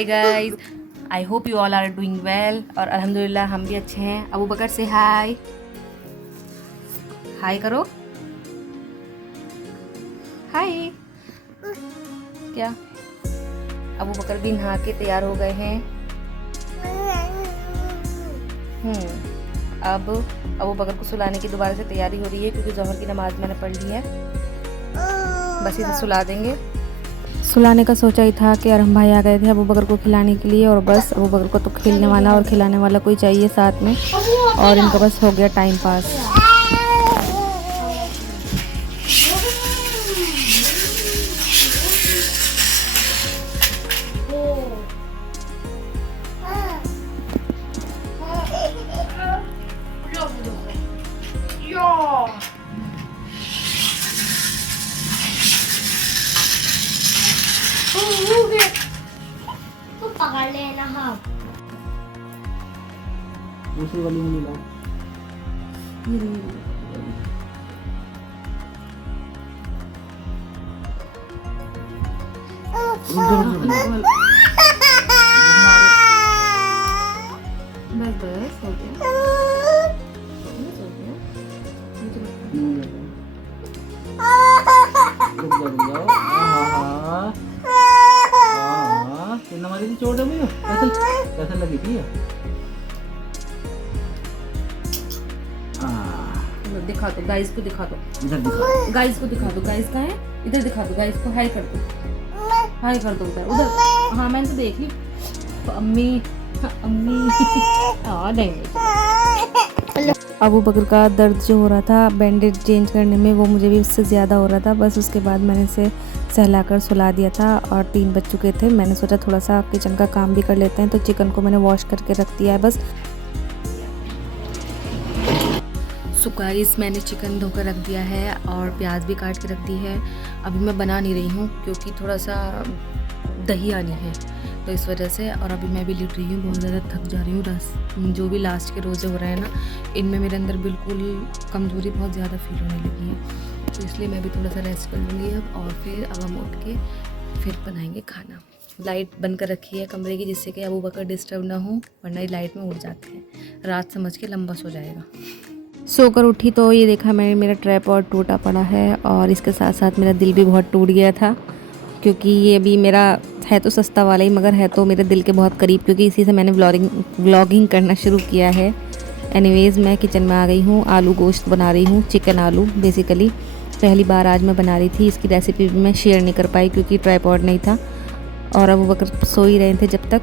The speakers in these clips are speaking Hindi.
Hi guys, I hope you all are doing well. और अल्हम्दुलिल्लाह हम भी अच्छे हैं। अबू बकर से हाय, हाय करो, हाय। क्या अबू बकर भी नहा के तैयार हो गए हैं। अब अबू बकर को सुलाने की दोबारा से तैयारी हो रही है क्योंकि ज़ोहर की नमाज मैंने पढ़ ली है। बस इसे सुला देंगे। सुलाने का सोचा ही था कि अरहम भाई आ गए थे अबू बकर को खिलाने के लिए, और बस अबू बकर को तो खेलने वाला और खिलाने वाला कोई चाहिए साथ में, और इनका बस हो गया टाइम पास। तो पकड़ लेना। हाँ दूसरी वाली में मिला। बस बस हो गया। हमारी चोट है भैया, कैसे लगी थी? दिखा दो गाइस को, दिखा दो इधर दिखा। गाइस को, दिखा दो गाइस कहाँ है, इधर दिखा दो गाइस को। हाय कर दो, हाय कर दो उधर उधर। हाँ मैंने तो देख ली। तो अम्मी अम्मी आ नहीं। अबू बकर का दर्द जो हो रहा था बैंडेज चेंज करने में, वो मुझे भी उससे ज़्यादा हो रहा था। बस उसके बाद मैंने इसे सहलाकर सुला दिया था और 3 बज चुके थे। मैंने सोचा थोड़ा सा किचन का काम भी कर लेते हैं, तो चिकन को मैंने वॉश करके रख दिया है बस। सो गाइस मैंने चिकन धोकर रख दिया है और प्याज भी काट के रख दी है। अभी मैं बना नहीं रही हूँ क्योंकि थोड़ा सा दही आनी है, तो इस वजह से। और अभी मैं भी लेट रही हूँ, बहुत ज़्यादा थक जा रही हूँ। जो भी लास्ट के रोज़े हो रहे हैं ना, इनमें मेरे अंदर बिल्कुल कमज़ोरी बहुत ज़्यादा फील होने लगी है, तो इसलिए मैं भी थोड़ा सा रेस्ट कर लूँगी अब। और फिर अब हम उठ के फिर बनाएंगे खाना। लाइट बंद कर रखी है कमरे की, जिससे कि अबू बकर डिस्टर्ब ना हो, वरना लाइट में उठ जाते हैं। रात समझ के लंबा सो जाएगा। सोकर उठी तो ये देखा मैंने, मेरा ट्राइपॉड टूटा पड़ा है, और इसके साथ साथ मेरा दिल भी बहुत टूट गया था, क्योंकि ये भी मेरा है तो सस्ता वाला ही, मगर है तो मेरे दिल के बहुत करीब, क्योंकि इसी से मैंने व्लॉगिंग करना शुरू किया है। एनीवेज़ मैं किचन में आ गई हूँ। आलू गोश्त बना रही हूँ, चिकन आलू बेसिकली। पहली बार आज मैं बना रही थी। इसकी रेसिपी भी मैं शेयर नहीं कर पाई क्योंकि ट्राइपॉड नहीं था, और अबू बकर सो ही रहे थे जब तक।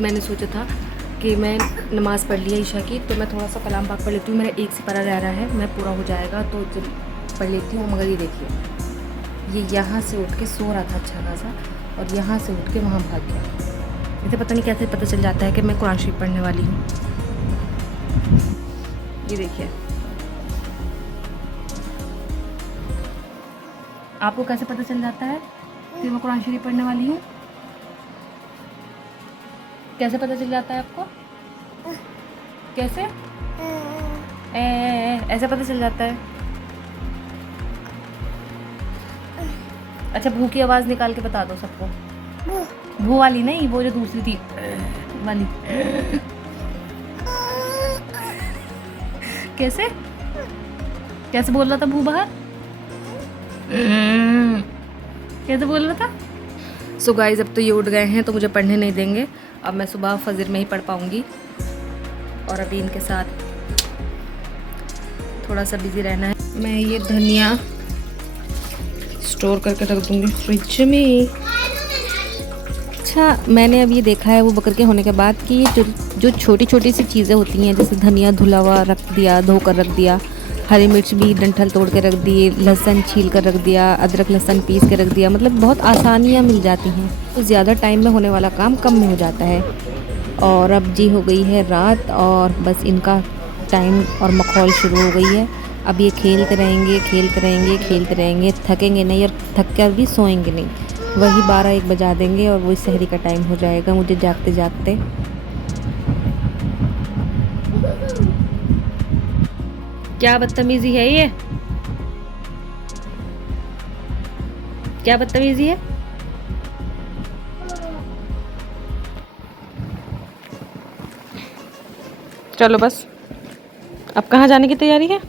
मैंने सोचा था कि मैं नमाज़ पढ़ लिया ईशा की, तो मैं थोड़ा सा कलाम पाक पढ़ लेती हूँ। मेरा 1 सिपारा रह रहा है, मैं पूरा हो जाएगा तो जब पढ़ लेती हूँ। मगर ये देखिए, ये यहाँ से उठ के सो रहा था अच्छा खासा, और यहाँ से उठ के वहाँ भाग गया। इसे पता नहीं कैसे पता चल जाता है कि मैं कुरान शरीफ पढ़ने वाली हूँ। ये देखिए, आपको कैसे पता चल जाता है कि मैं कुरान शरीफ पढ़ने वाली हूँ? कैसे पता चल जाता है आपको? कैसे? ऐसे पता चल जाता है। अच्छा, भू की आवाज़ निकाल के बता दो सबको। भू वाली नहीं, वो जो दूसरी थी वाली। कैसे कैसे बोल रहा था भू बाहर? कैसे बोल रहा था? सो गाइस अब तो ये उठ गए हैं, तो मुझे पढ़ने नहीं देंगे। अब मैं सुबह फजर में ही पढ़ पाऊँगी, और अभी इनके साथ थोड़ा सा बिज़ी रहना है। मैं ये धनिया स्टोर करके रख दूँगी फ्रिज में। अच्छा, मैंने अब ये देखा है वो बकर के होने के बाद कि ये जो छोटी छोटी सी चीज़ें होती हैं, जैसे धनिया धुला हुआ रख दिया, धोकर रख दिया, हरी मिर्च भी डंठल तोड़ के रख दी, लहसुन छील कर रख दिया, अदरक लहसुन पीस के रख दिया, मतलब बहुत आसानियाँ मिल जाती हैं, तो ज़्यादा टाइम में होने वाला काम कम में हो जाता है। और अब जी हो गई है रात, और बस इनका टाइम और मखौल शुरू हो गई है। अब ये खेलते रहेंगे खेलते रहेंगे खेलते रहेंगे, थकेंगे नहीं, और थक कर भी सोएंगे नहीं। वही 12-1 बजा देंगे और वही सहरी का टाइम हो जाएगा मुझे जागते जागते। क्या बदतमीजी है ये? क्या बदतमीजी है? चलो बस, अब कहाँ जाने की तैयारी है?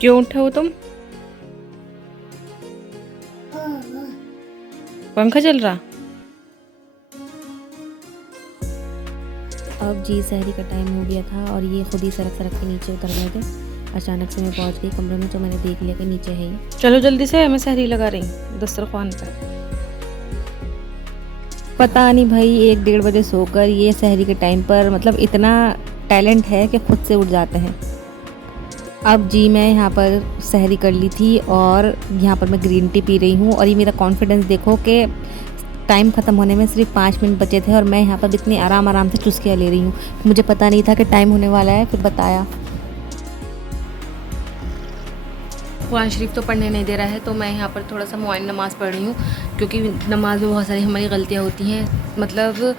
क्यों उठे हो तुम? पंखा चल रहा? अब जी सहरी का टाइम हो गया था और ये खुद ही सरक सरक के नीचे उतर गए थे। अचानक से मैं पहुंच गई कमरे में, तो मैंने देख लिया कि नीचे है ये। चलो जल्दी से, मैं सहरी लगा रही हूँ दस्तरखान पे। पता नहीं भाई 1-1:30 बजे सोकर ये सहरी के टाइम पर मतलब इतना टैलेंट है कि खुद से उठ जाते हैं। अब जी मैं यहाँ पर सहरी कर ली थी और यहाँ पर मैं ग्रीन टी पी रही हूँ और ये मेरा कॉन्फिडेंस देखो कि टाइम ख़त्म होने में सिर्फ 5 मिनट बचे थे और मैं यहाँ पर इतनी आराम से चुस्कियाँ ले रही हूँ। मुझे पता नहीं था कि टाइम होने वाला है, फिर बताया। कुरान शरीफ तो पढ़ने नहीं दे रहा है, तो मैं यहाँ पर थोड़ा सा मुआयन नमाज़ पढ़ रही हूँ, क्योंकि नमाज में बहुत सारी हमारी गलतियाँ होती हैं। मतलब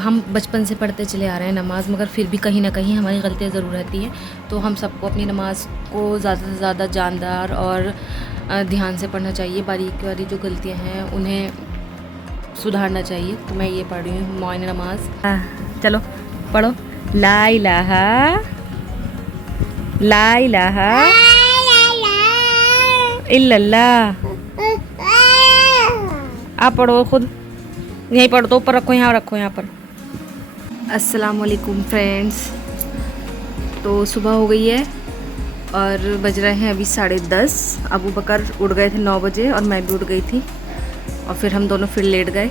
हम बचपन से पढ़ते चले आ रहे हैं नमाज़, मगर फिर भी कहीं ना कहीं हमारी गलतियाँ ज़रूर रहती हैं। तो हम सबको अपनी नमाज़ को ज़्यादा से ज़्यादा जानदार और ध्यान से पढ़ना चाहिए। बारीक वाली जो गलतियाँ हैं उन्हें सुधारना चाहिए। तो मैं ये पढ़ रही हूँ मुआयन नमाज़। चलो पढ़ो। ला इलाहा इल्लल्लाह। आप पढ़ो खुद, यहीं पढ़ दो, ऊपर रखो, यहाँ रखो, यहाँ पर। अस्सलाम वालेकुम फ्रेंड्स। तो सुबह हो गई है और बज रहे हैं अभी 10:30। अबू बकर उठ गए थे 9 बजे और मैं भी उठ गई थी और फिर हम दोनों फिर लेट गए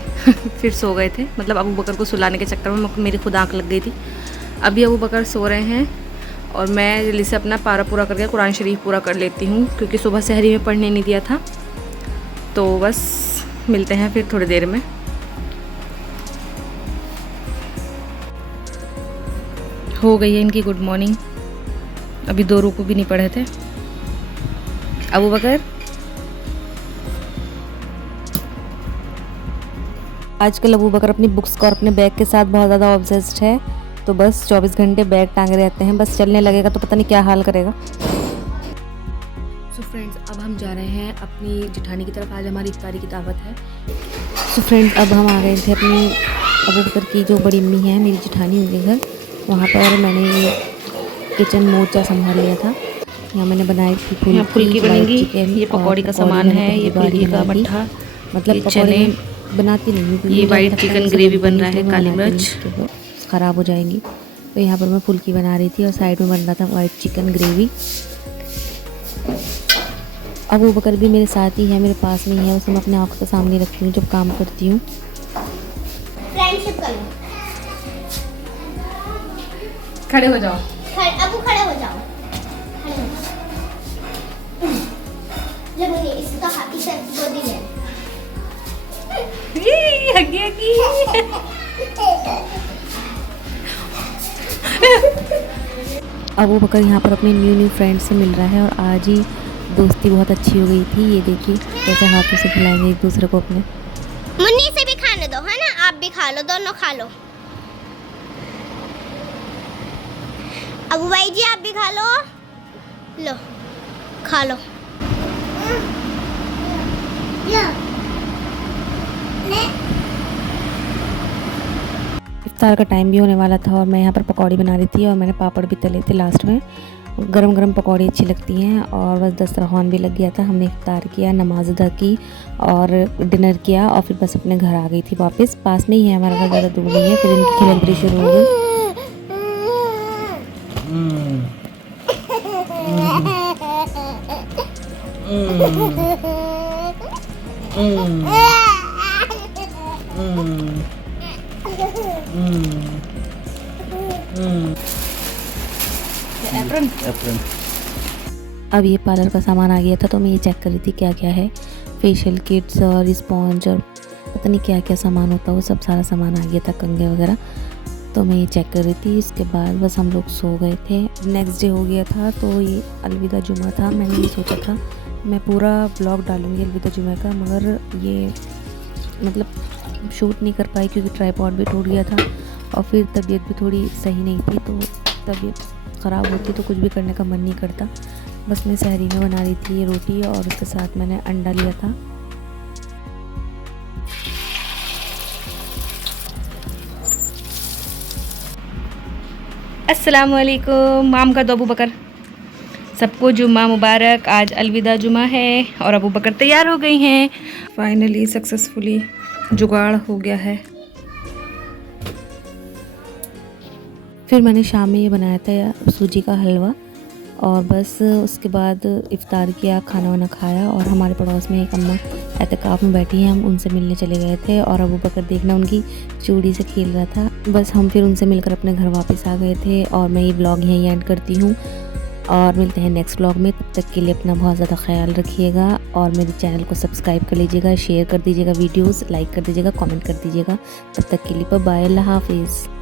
फिर सो गए थे। मतलब अबू बकर को सुलाने के चक्कर में मेरी खुद आँख लग गई थी। अभी अबू बकर सो रहे हैं और मैं जल्दी से अपना पारा पूरा करके कुरान शरीफ पूरा कर लेती हूँ, क्योंकि सुबह सहरी में पढ़ने नहीं दिया था। तो बस मिलते हैं फिर थोड़ी देर में। हो गई है इनकी गुड मॉर्निंग। अभी 2 रुकू भी नहीं पढ़े थे। अबू बकर आजकल अबू बकर अपनी बुक्स को और अपने बैग के साथ बहुत ज़्यादा ऑब्सेस्ड है। तो बस 24 घंटे बैग टांगे रहते हैं। बस चलने लगेगा तो पता नहीं क्या हाल करेगा। सो फ्रेंड्स, अब हम जा रहे हैं अपनी जेठानी की तरफ। आज हमारी इफ्तारी की दावत है। सो फ्रेंड्स, अब हम आ गए थे अपनी अबू बकर की जो बड़ी अम्मी है, मेरी जेठानी, उनके घर। वहाँ पर मैंने ये किचन मोर्चा संभाल लिया था। यहाँ मैंने बनाई थी फुल्की बनेगी। ये पकौड़ी का सामान है, ये फुल्की का मट्ठा, मतलब पकौड़े बनाती नहीं हूँ। ये वाइट चिकन ग्रेवी बन रहा है, काली मिर्च ख़राब हो जाएंगी। तो यहाँ पर मैं फुल्की बना रही थी और साइड में बन रहा था वाइट चिकन ग्रेवी। अबू बकर भी मेरे साथ ही है, मेरे पास में ही है। उसे मैं अपने आँखों के सामने रखती हूँ जब काम करती हूँ। खड़े हो जाओ। अबू खड़े हो जाओ। इसका हाथी से गोदी ले। अबू बकर यहाँ पर अपने न्यू फ्रेंड से मिल रहा है और आज ही दोस्ती बहुत अच्छी हो गई थी। ये देखिए कैसे हाथों से खिलाएंगे एक दूसरे को अपने। मुन्नी से भी खाने दो, है ना? आप भी खा लो, दोनों खा लो। अबू भाई जी आप भी खा लो। लो खा लो। इफ्तार का टाइम भी होने वाला था और मैं यहाँ पर पकौड़ी बना रही थी और मैंने पापड़ भी तले थे लास्ट में। गरम गरम पकौड़ी अच्छी लगती हैं और बस दस्तरखान भी लग गया था। हमने इफ्तार किया, नमाज अदा की और डिनर किया और फिर बस अपने घर आ गई थी वापस। पास में ही है हमारा घर, ज़्यादा दूर नहीं है। फिर इनकी खिलंदरी शुरू हो गई। अब ये पार्लर का सामान आ गया था तो मैं ये चेक कर रही थी क्या क्या है। फेशियल किट्स और स्पॉन्ज और पता नहीं क्या क्या सामान होता है, वो सब सारा सामान आ गया था, कंघे वगैरह। तो मैं ये चेक कर रही थी। इसके बाद बस हम लोग सो गए थे। नेक्स्ट डे हो गया था तो ये अलविदा जुमा था। मैंने ये सोचा था मैं पूरा ब्लॉग डालूँगी अलविदा जुमे का, मगर ये मतलब शूट नहीं कर पाई क्योंकि ट्राइपॉड भी टूट गया था और फिर तबीयत भी थोड़ी सही नहीं थी। तो तबीयत ख़राब होती तो कुछ भी करने का मन नहीं करता। बस मैं सहरी में बना रही थी ये रोटी और उसके साथ मैंने अंडा लिया था। अस्सलाम वालेकुम, माम का दो अबू बकर। सबको जुम्मा मुबारक। आज अलविदा जुम्मा है और अबू बकर तैयार हो गई हैं। फाइनली सक्सेसफुली जुगाड़ हो गया है। फिर मैंने शाम में ये बनाया था सूजी का हलवा और बस उसके बाद इफ्तार किया, खाना वाना खाया और हमारे पड़ोस में एक अम्मा एहतिकाफ में बैठी हैं, हम उनसे मिलने चले गए थे और अबू बकर देखना उनकी चूड़ी से खेल रहा था। बस हम फिर उनसे मिलकर अपने घर वापस आ गए थे और मैं ये व्लॉग यहीं एंड करती हूँ और मिलते हैं नेक्स्ट व्लॉग में। तब तक के लिए अपना बहुत ज़्यादा ख्याल रखिएगा और मेरे चैनल को सब्सक्राइब कर लीजिएगा, शेयर कर दीजिएगा, वीडियोज़ लाइक कर दीजिएगा, कॉमेंट कर दीजिएगा। तब तक के लिए बाय, अल्लाह हाफिज़।